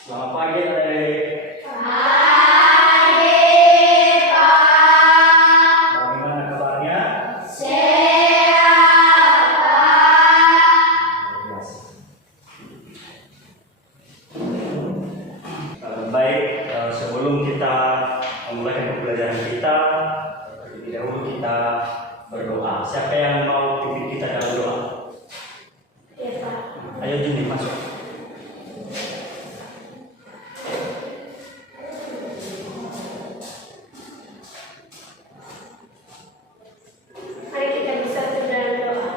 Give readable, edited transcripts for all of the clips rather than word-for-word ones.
Selamat pagi, adik. Pagi, Pak. Bagaimana kabarnya? Sehat, Pak. Baik, sebelum kita memulai pembelajaran kita, terlebih dahulu kita berdoa. Siapa yang mau pimpin kita dalam doa? Ya, Pak. Ayo Juni masuk. Mari kita bersatu dalam doa.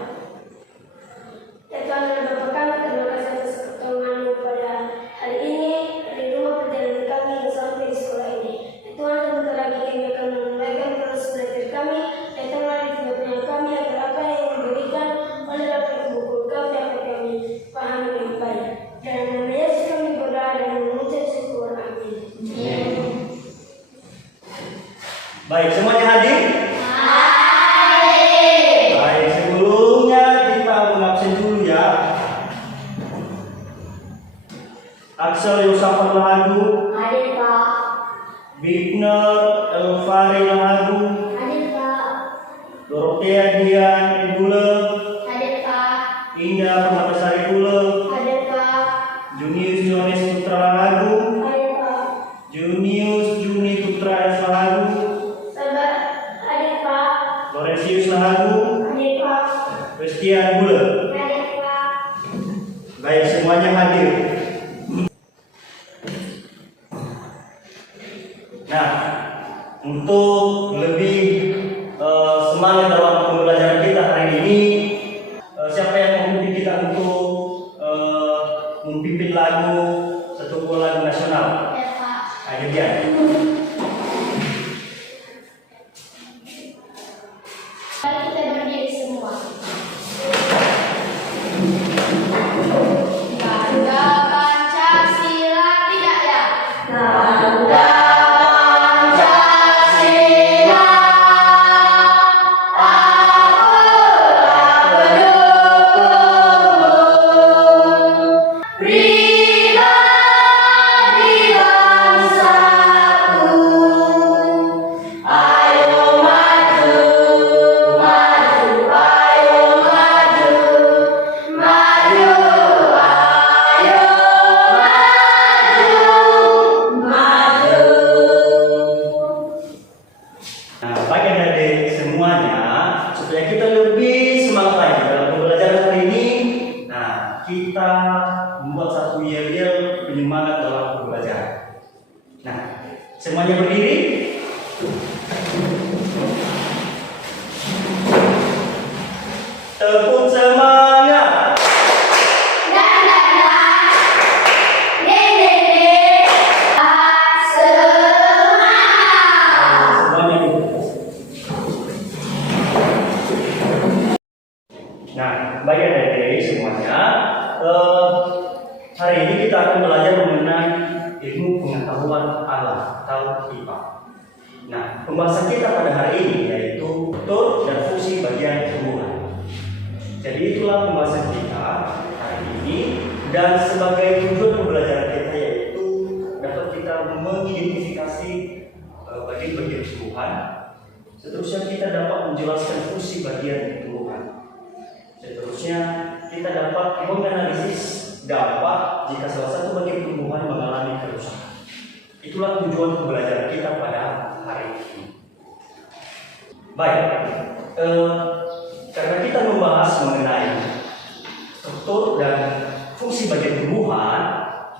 Ya Tuhan dan Bapa kami, terima kasih atas pertolongan-Mu pada hari ini, di rumah perjalanan kami yang sampai di sekolah ini. Ya Tuhan, sebentar lagi kami akan menunaikan proses belajar kami. Ya Tuhan, mari tiba-tiba kami agar apa yang diberikan oleh Bapak Ibu guru kami dapat kami pahami dengan baik. Dalam nama Yesus kami berdoa dan mengucap syukur. Amin. Baik, semuanya hadir? Baik, sebelumnya kita mengabsen dulu ya. Axel Yosafat Lahagu, Hadir, Pak. Bigner Elvari Lahagu, Hadir, Pak. Dorothea Dian Edule, Hadir, Pak. Indah Permatasari Kule, Hadir, Pak. Junius Jones Putra Lahagu, Hadir, Pak. Junius Juni Putra S. Lahagu, Sabar. Hadir, Pak. Lorenzius Lahagu, Hadir, Pak. Christian Gule. Hadir, Pak. Baik, semuanya hadir. Nah, untuk lebih semangat dalam pembelajaran kita hari ini, siapa yang memimpin kita untuk memimpin lagu satu buah lagu nasional? Ya, Pak. Ayo dia. Mari kita berdiri semua. Bangga Pancasila tidak ya? Bangga Pancasila. Aku mendukung pribadi bangsaku. Ayo maju, maju, ayo maju, maju, ayo maju, maju. Nah, bagi adik semuanya, supaya kita lebih semangat lagi dalam pembelajaran hari ini, nah, kita membuat satu yel-yel penyemangat dalam pembelajaran. Nah, semuanya berdiri. Tepuk semangat. Dan deng deng deng, semangat. Semuanya duduk. Nah, bagi adik-adik semuanya, hari ini kita akan belajar mengenai ilmu pengetahuan alam atau IPA. Nah, pembahasan kita pada hari ini yaitu struktur dan fungsi bagian tumbuhan. Jadi itulah pembahasan kita hari ini, dan sebagai tujuan pembelajaran kita yaitu dapat kita mengidentifikasi bagian-bagian tumbuhan. Seterusnya kita dapat menjelaskan fungsi bagian tumbuhan. Seterusnya kita dapat menganalisis dampak jika salah satu bagian tumbuhan mengalami kerusakan. Itulah tujuan pembelajaran kita pada hari ini. Baik, karena kita membahas mengenai struktur dan fungsi bagian tumbuhan,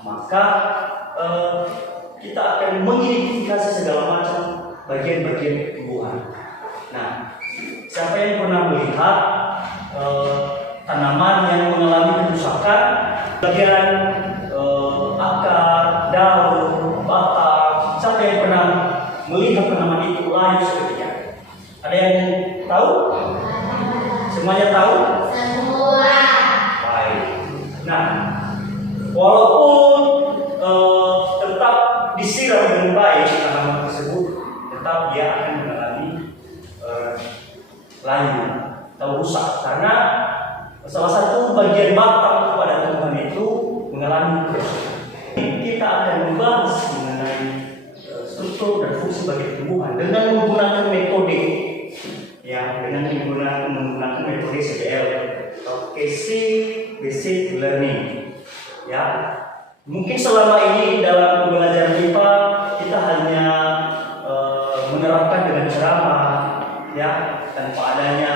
maka kita akan mengidentifikasi segala macam bagian-bagian tumbuhan. Nah, siapa yang pernah melihat tanaman yang mengalami kerusakan, bagian akar, daun, batang? Siapa yang pernah melihat tanaman itu layu seketika? Ada yang tahu? Semuanya tahu? Semua. Baik. Nah, walaupun tetap disiram dengan baik tanaman tersebut, tetap dia akan mengalami layu atau rusak karena salah satu bagian batang pada tumbuhan itu mengalami kerusakan. Kita kita akan membahas mengenai struktur dan fungsi bagi tumbuhan dengan menggunakan metode dengan menggunakan metode CBL atau Basic Learning. Mungkin selama ini dalam pembelajaran IPA kita hanya menerapkan dengan ceramah tanpa adanya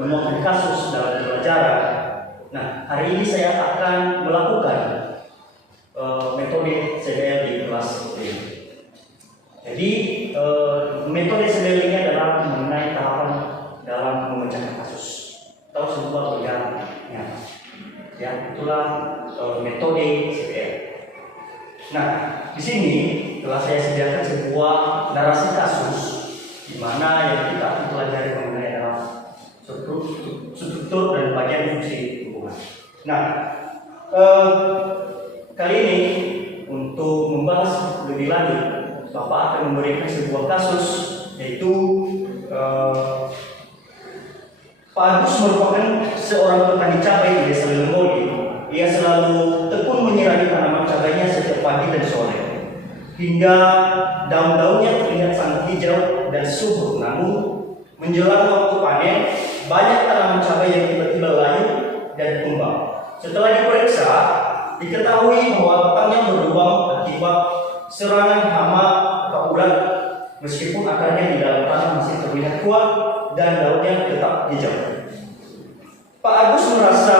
menemukan kasus dalam pembelajaran. Nah, hari ini saya akan melakukan metode CBL di kelas seperti ini. Jadi metode CBL ini adalah mengenai tahapan dalam memecahkan kasus atau sebuah perjalanan. Itulah metode CBL. Nah, di sini telah saya sediakan sebuah narasi kasus di mana yang kita akan pelajari mengenai dalam struktur dan bagian fungsi hubungan. Nah, kali ini untuk membahas lebih lanjut, Bapak akan memberikan sebuah kasus, yaitu Pak Agus merupakan seorang petani cabai di Desa Lelemboli. Ia selalu tekun menyirami tanaman cabainya setiap pagi dan sore, hingga daun-daunnya terlihat sangat hijau dan subur. Namun menjelang waktu panen, banyak tanaman cabai yang tiba-tiba layu dan tumbang. Setelah diperiksa, diketahui bahwa batangnya berlubang akibat serangan hama atau ulat, meskipun akarnya di dalam tanah masih terlihat kuat dan daunnya tetap hijau. Pak Agus merasa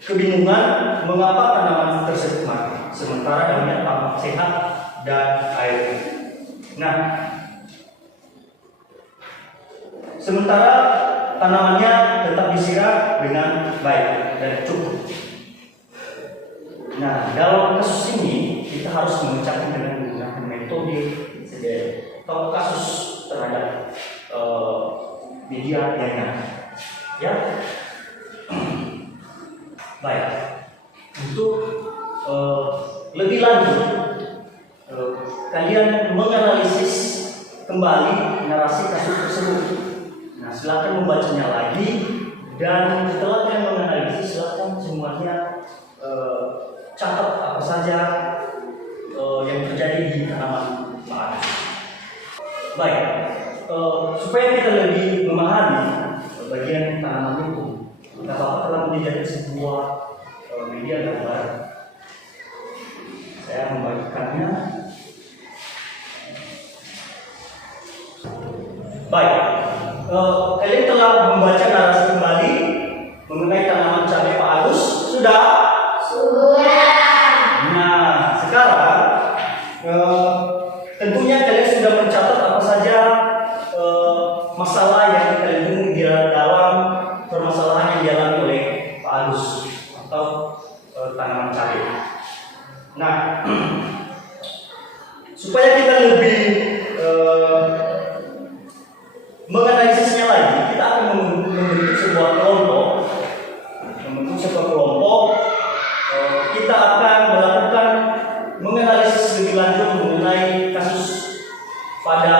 kebingungan mengapa tanaman tersebut mati, sementara daunnya tampak sehat dan air. Nah, sementara tanamannya tetap disiram dengan baik dan cukup. Nah, dalam kasus ini kita harus memecahkan dengan menggunakan metode CBL atau kasus terhadap media yang baik. Untuk lebih lanjut, kalian menganalisis kembali narasi kasus tersebut. Nah, silakan membacanya lagi, dan setelah kalian menganalisis, silakan semuanya catat apa saja yang terjadi di tanaman Pak Agus. Baik, supaya kita lebih memahami bagian tanaman itu, Bapak telah menyediakan sebuah media gambar. Saya membagikannya. Baik, kalian telah membaca narasi kembali mengenai tanaman cabai Pak Agus? Sudah? Sudah. Nah, sekarang tentunya kalian sudah mencatat apa saja masalah yang kalian temui di dalam permasalahan yang dialami oleh Pak Agus atau tanaman cabai. Nah, supaya kita lebih menganalisisnya lagi, kita akan membentuk sebuah kelompok. Kita akan melakukan menganalisis lebih lanjut mengenai kasus pada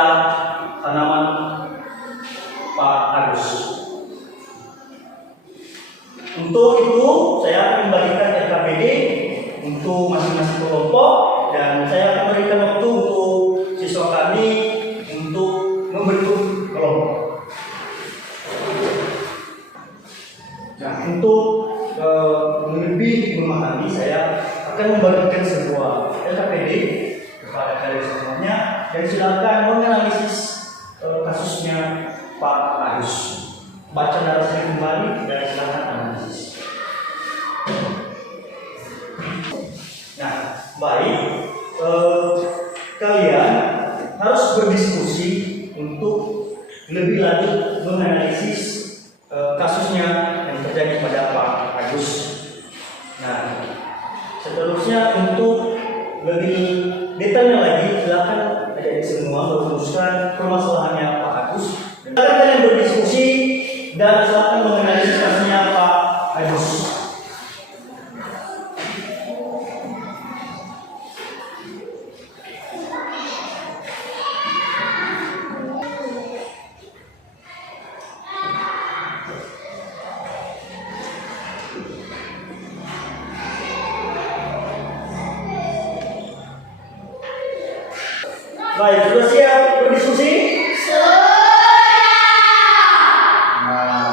tanaman Pak Agus. Untuk itu, saya akan membagikan RKPD untuk masing-masing kelompok, dan saya akan memberikan waktu untuk siswa kami untuk membentuk kelompok. Nah, untuk lebih memahami, saya akan membagikan sebuah RKPD kepada kalian semuanya, dan silakan menganalisis kasusnya Pak Agus. Baca narasinya kembali dan silakan analisis. Nah, baik, kalian harus berdiskusi untuk lebih lanjut menganalisis kasusnya yang terjadi pada Pak Agus. Nah, seterusnya untuk lebih detailnya lagi, silakan adik-adik semua merumuskan permasalahannya Pak Agus. Silakan kalian berdiskusi dan silakan menganalisis kasusnya Pak Agus. Baik, sudah siap berdiskusi? Nah,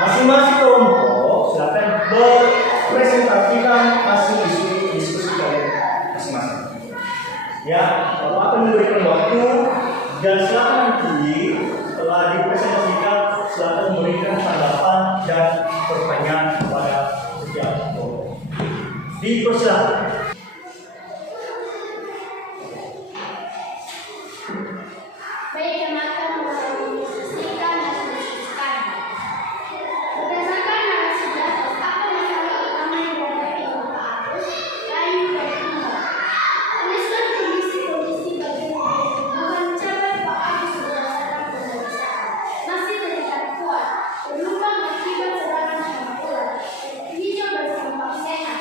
masing-masing kelompok silakan berpresentasikan hasil diskusi kalian masing-masing. Ya, Bapak akan memberikan waktu dan silakan nanti setelah dipresentasikan silakan memberikan tanggapan dan pertanyaan kepada setiap kelompok. Dipersilakan. Baik, yang akan mendiskusikan dan mendiskusikan. Berdasarkan narasi di atas, apa masalah utama yang dihadapi oleh Pak Agus, Layu, dan Imbang? Tuliskan kondisi-kondisi bagaimana mencapai Pak Agus berdasarkan pemeriksaan. Masih terlihat kuat, berlubang akibat serangan hematola, hijau dan tampak sehat.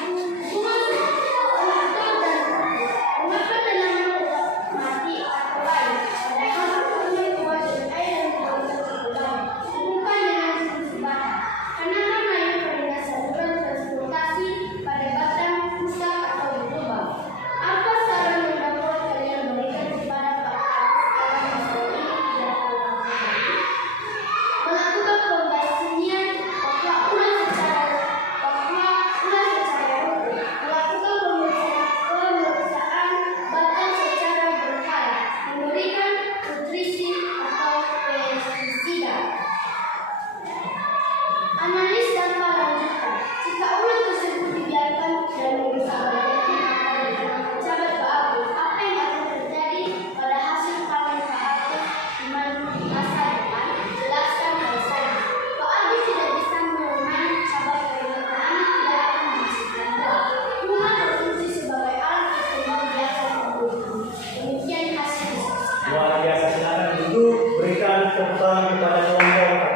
Hubungan otot dan tubuh, mengapa tanaman tetap mati atau lain? Padahal tubuhnya kuat dan air yang terlalu terlalu bukan dengan fungsi batang. Tanaman layu pada saluran transportasi pada batang, pusat atau berlubang. Apa saran yang dapat kalian berikan kepada Pak Agus agar masalah ini tidak terulang kembali? Melakukan pembasmian bahwa ulang secara rutin, melakukan pemeriksaan batang secara berkala, memberikan nutrisi atau pestisida. Analis data lanjutan. Jika ulat tersebut dibiarkan dan merusak badannya akan mencapai Pak Agus, apa yang akan terjadi pada hasil panen Pak Agus di masa depan? Jelaskan pada saya. Pak Agus tidak bisa menanam cabai karena tanaman tidak akan menghasilkan buah. Bunga berfungsi sebagai alat perkembang biakan tumbuhan. Demikian hasil diskusi. Luar biasa, silakan duduk, berikan tepuk tangan kepada kelompok satu.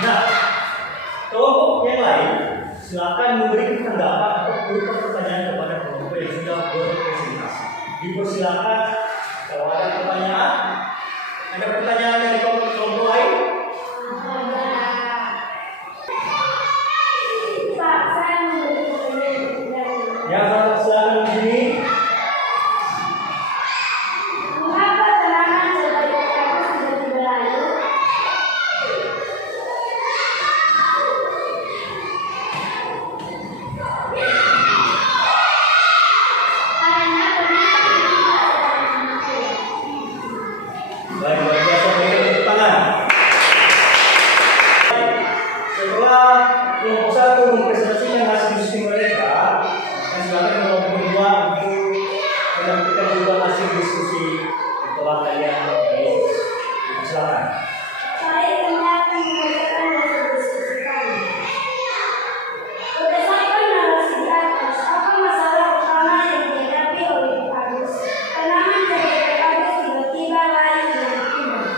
Nah, kelompok yang lain silakan memberikan tanggapan atau berikan pertanyaan kepada kelompok yang sudah berpresentasi. Dipersilakan kalau ada pertanyaan. Ada pertanyaan dari kelompok lain? Pak, saya memberi pertanyaan. Ya, silakan di sini. Mengapa tanaman cabai Pak Agus tiba-tiba layu? Karena pemerintah tidak sedang mengatur. Baik, luar biasa, berikan tepuk tangan. Setelah kelompok satu mempresentasikan hasil diskusi mereka, dan silakan kelompok kedua untuk menampilkan juga hasil diskusi yang telah kalian isi. Silakan. Baik, kami akan membacakan hasil diskusi kami. Berdasarkan narasi di atas, apa masalah utama yang dihadapi oleh Pak Agus? Tanaman cabai Pak Agus tiba-tiba layu dan berkembang.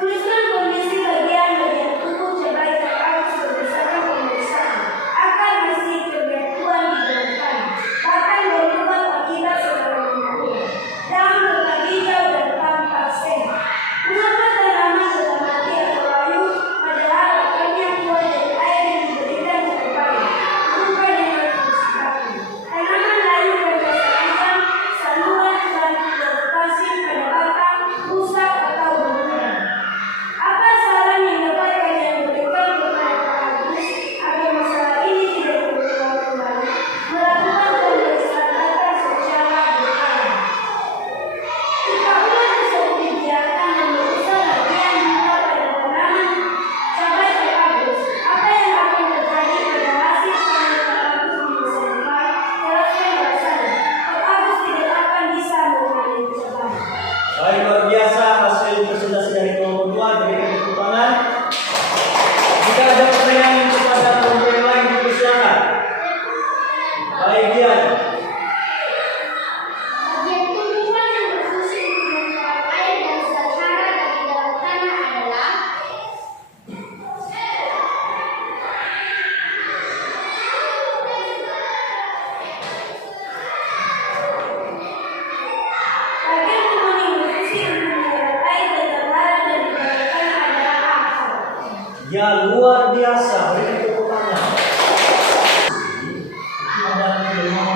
Tuliskan kondisi bagian-bagian tubuh cabai Pak Agus berdasarkan pemeriksaan. Akar masih terlihat kuat di dalam tanah, bahkan berlubang akibat serangan hematola. Daun tetap hijau dan tampak sehat. Mengapa tanaman tetap mati atau layu? Padahal akarnya kuat dan air yang diberikan tetap banyak, bukan dengan fungsi batang. Tanaman layu karena serangan saluran transportasi pada batang, pusat atau berlubang. Apa saran yang dapat kalian berikan kepada Pak Agus agar masalah ini tidak terulang kembali? Melakukan pemeriksaan data secara berkala. Jika ulat tersebut dibiarkan dan merusak bagian bunga pada tanaman cabai Pak Agus, apa yang akan terjadi pada hasil panen Pak Agus di masa depan? Jelaskan pada saya. Pak Agus tidak akan bisa memanen cabai. Baik, luar biasa hasil presentasi dari kelompok dua. Berikan tepuk tangan. Jika ada pertanyaan kepada kelompok yang lain, dipersilakan. Baik, Dian. Bagian tumbuhan yang berfungsi untuk menyerap air dan zat hara dari dalam tanah adalah bagian tumbuhan yang berfungsi untuk menyerap air dan zat hara dari dalam tanah adalah apa? Ya, luar biasa. Berikan tepuk tangan. Ada yang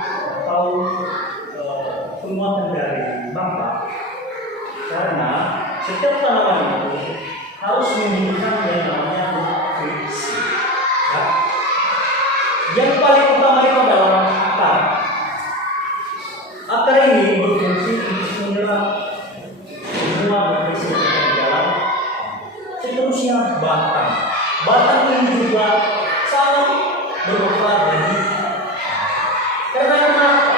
atau bermanfaat bagi. Karena kenapa?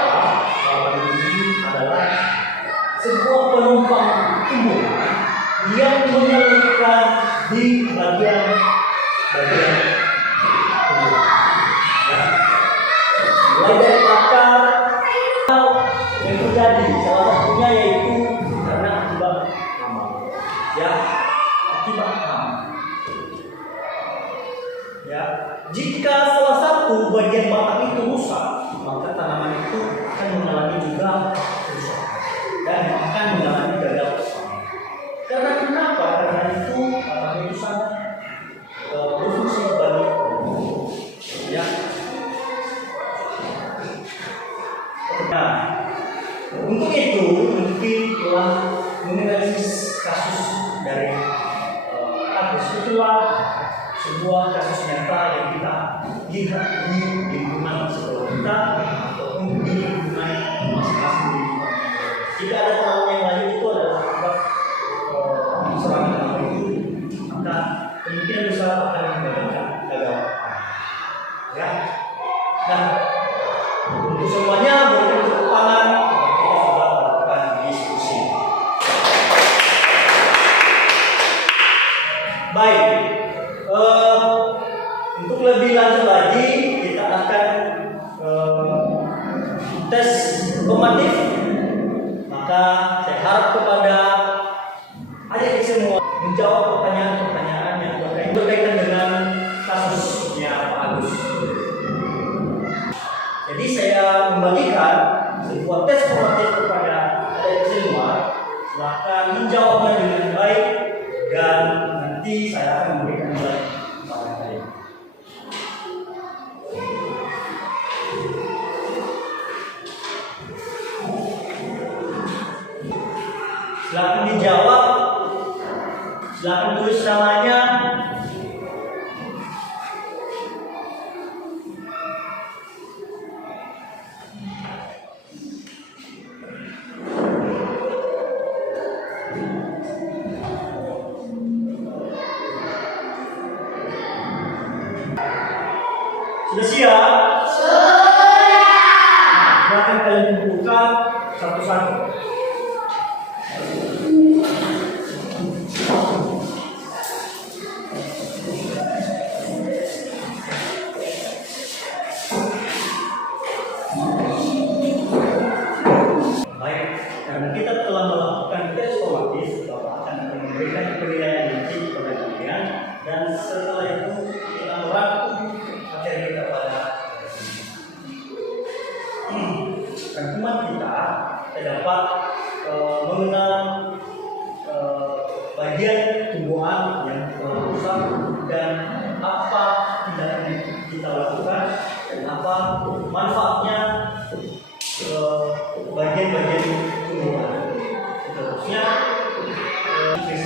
Bahwa ini adalah sebuah penumpang tumbuhan yang menyelipkan di bagian tubuh. Ya. Mulai dari akar yang terjadi, salah satunya yaitu karena akibat hama. Ya, akibat hama. Ya, jika salah satu bagian batang itu rusak, maka tanaman itu akan mengalami juga kerusakan dan akan mengalami gagal panen. Karena kenapa? Karena itu batang itu sangat berfungsi bagi ya. Nah, untuk itu mungkin telah menganalisis kasus dari kasus itulah sebuah kasus nyata yang kita lihat di lingkungan sekolah kita ataupun di lingkungan masing-masing. Jika ada pengalaman yang lain itu adalah akibat serangan hama itu, maka kemungkinan besar akan menggagal ya. Nah, untuk semuanya berikan tepuk tangan. Kita sudah melakukan diskusi. Baik. Untuk lebih lanjut lagi kita akan tes otomatis. Maka saya harap kepada adik-adik semua menjawab pertanyaan-pertanyaan yang berkaitan dengan kasusnya Pak Agus. Jadi saya membagikan sebuah tes formatif kepada adik-adik semua. Silakan menjawabnya dengan baik dan nanti saya akan memberikan nilai kepada kalian. Silakan dijawab. Silakan tulis namanya. Sudah siap? Sudah. Silakan kalian kumpulkan satu-satu. Baik, karena kita telah melakukan tes formatif, Bapak akan memberikan penilaian nanti kepada kalian, dan setelah itu kita merangkum materi kita pada rangkuman kita dapat mengenal bagian tumbuhan yang telah rusak dan apa tindakan yang kita lakukan dan apa manfaatnya bagian-bagian tumbuhan. Seterusnya itu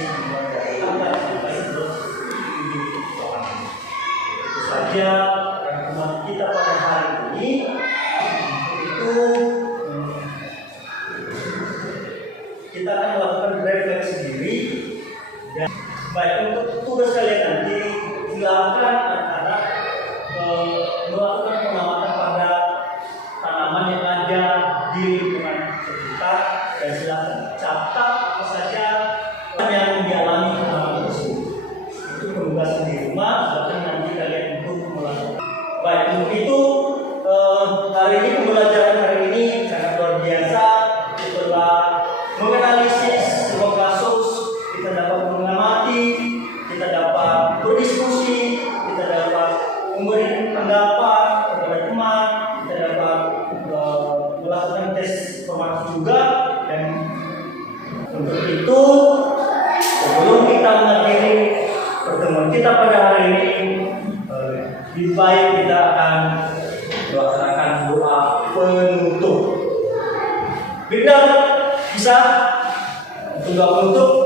saja rangkuman kita pada hari ini. Itu kita akan melakukan refleksi diri dan baik untuk tugas kalian nanti silakan anak-anak melakukan pengamatan pada tanaman yang ada di lingkungan sekitar dan silakan catat apa saja yang dialami tanaman tersebut. Itu penugasan di rumah, silakan nanti kalian untuk melakukan. Baik, untuk itu hari ini pembelajaran hari ini sangat luar biasa. Setelah menganalisis sebuah kasus, kita dapat mengamati, kita dapat berdiskusi, kita dapat memberi tanggapan kepada teman, kita dapat melakukan tes formatif juga. Dan untuk itu, sebelum kita mengakhiri pertemuan kita pada hari ini, lebih baik kita akan melaksanakan doa penutup. Bunda, bisa untuk doa penutup?